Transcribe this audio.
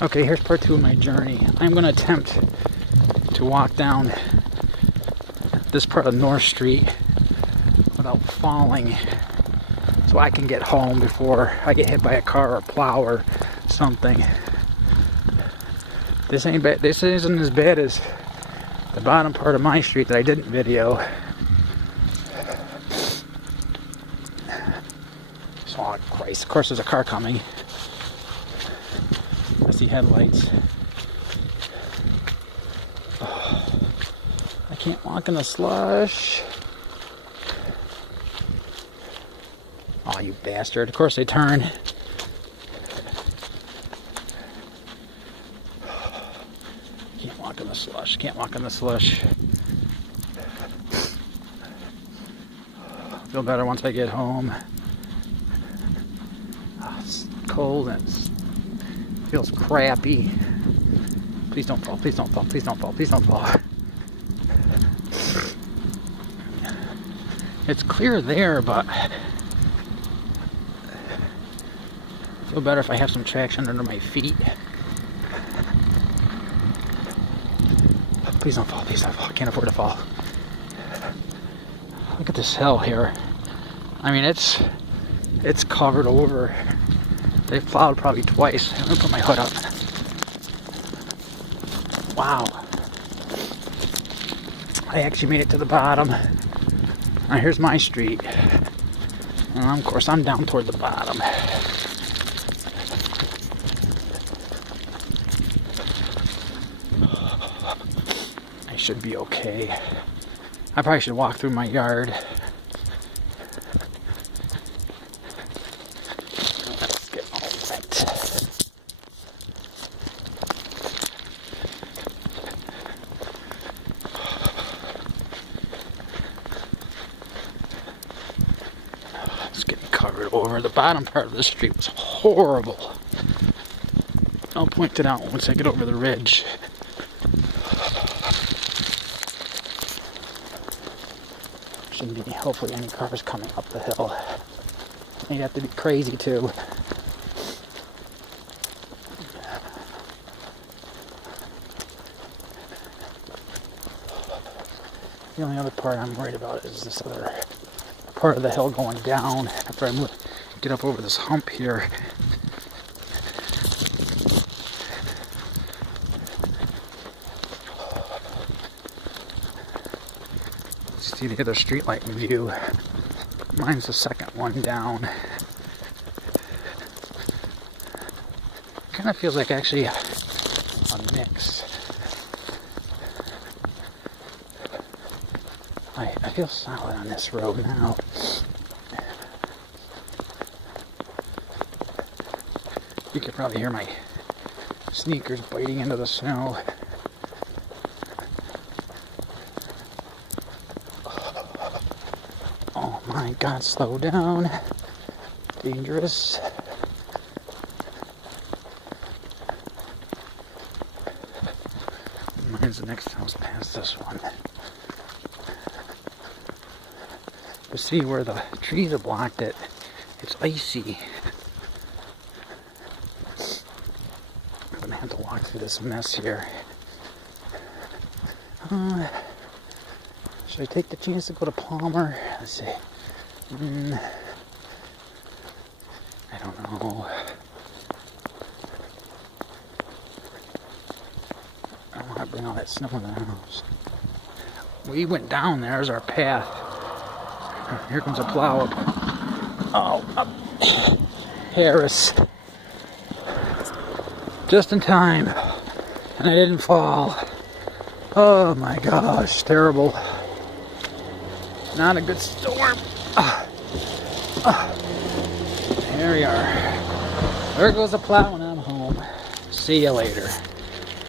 Okay, here's part 2 of my journey. I'm going to attempt to walk down this part of North Street without falling, so I can get home before I get hit by a car or a plow or something. This ain't bad. This isn't as bad as the bottom part of my street that I didn't video. Oh Christ, of course there's a car coming. I see headlights. Oh, I can't walk in the slush. Oh, you bastard. Of course they turn. Can't walk in the slush. Can't walk in the slush. Feel better once I get home. Oh, it's cold and it feels crappy. Please don't fall. Please don't fall. Please don't fall. Please don't fall. It's clear there, but I feel better if I have some traction under my feet. Please don't fall. Please don't fall. I can't afford to fall. Look at this hill here. I mean, it's covered over. They plowed probably twice. I'm gonna put my hood up. Wow. I actually made it to the bottom. Now here's my street. And of course I'm down toward the bottom. I should be okay. I probably should walk through my yard. Let's get all wet. It's getting covered over. The bottom part of the street was horrible. I'll point it out once I get over the ridge. Shouldn't be hopefully any cars coming up the hill. You'd have to be crazy too. The only other part I'm worried about is this other part of the hill going down after I get up over this hump here. See the other streetlight in view. Mine's the second one down. Kind of feels like actually a mix. I feel solid on this road now. You can probably hear my sneakers biting into the snow. Oh my God, slow down. Dangerous. Mine's the next house past this one. But see where the trees have blocked it, it's icy. I'm gonna have to walk through this mess here. Should I take the chance to go to Palmer? Let's see. I don't know. I don't want to bring all that snow in the house. We went down there as our path. Here comes a plow up. Oh, up. Harris. Just in time. And I didn't fall. Oh my gosh, terrible. Not a good storm. There we are. There goes the plow and I'm home. See you later.